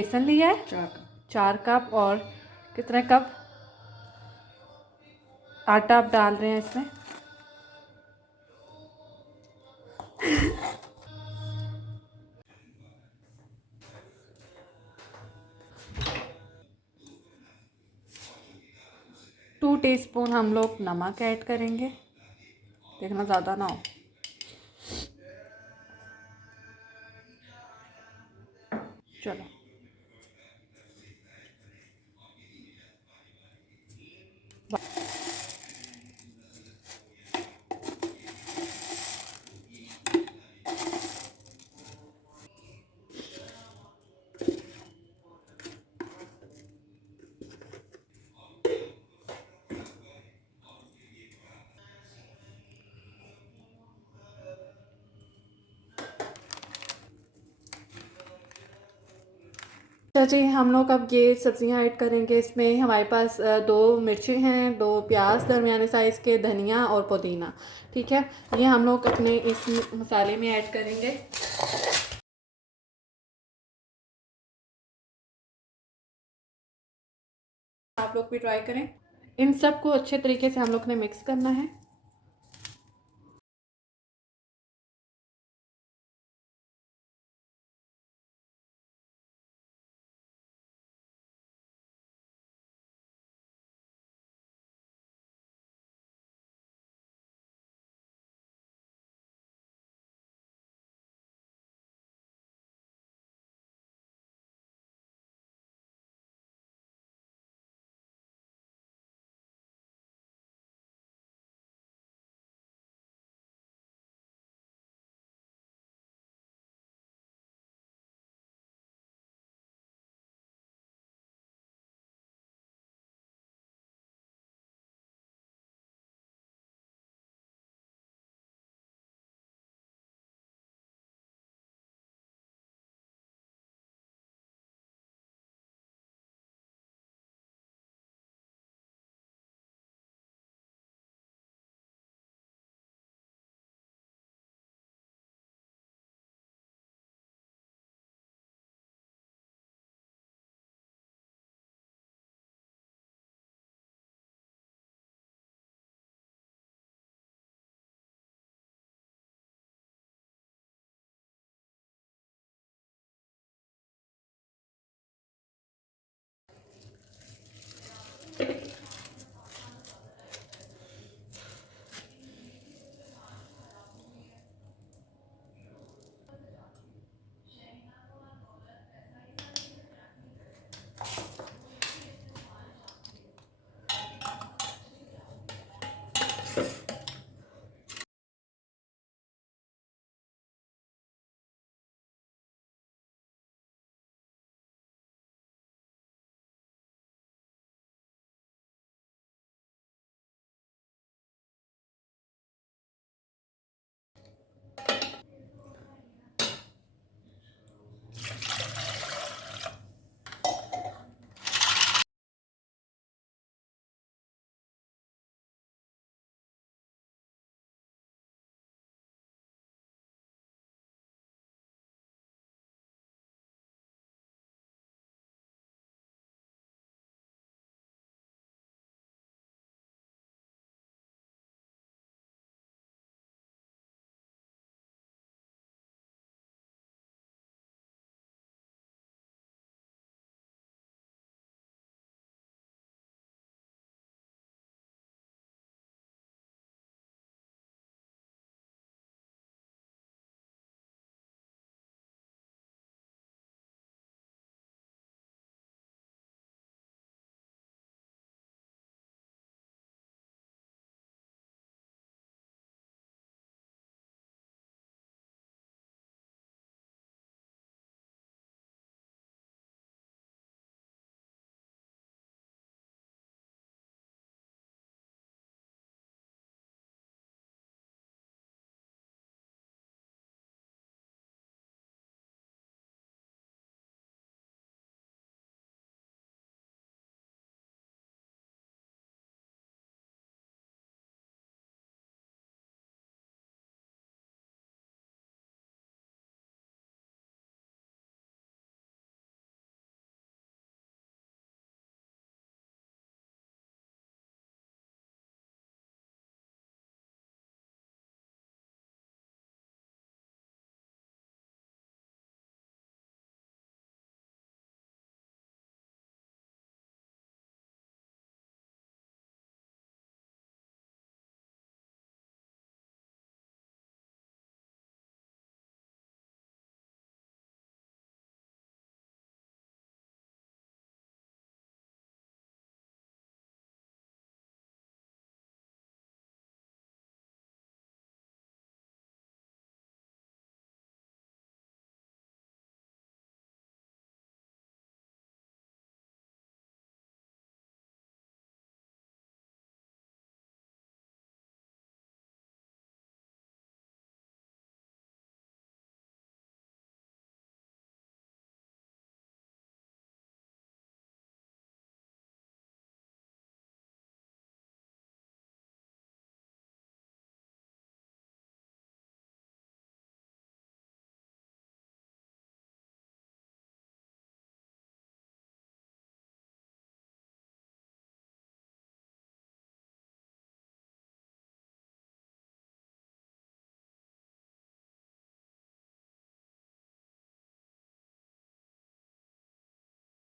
बेसन लिया है 4 कप। और कितने कप आटा आप डाल रहे हैं इसमें? टू टीस्पून हम लोग नमक ऐड करेंगे, देखना ज़्यादा ना हो। चलो अच्छा जी, हम लोग अब ये सब्जियां ऐड करेंगे इसमें। हमारे पास 2 मिर्ची हैं, 2 प्याज दरमियाने साइज़ के, धनिया और पुदीना। ठीक है, ये हम लोग अपने इस मसाले में ऐड करेंगे। आप लोग भी ट्राई करें। इन सब को अच्छे तरीके से हम लोग ने मिक्स करना है।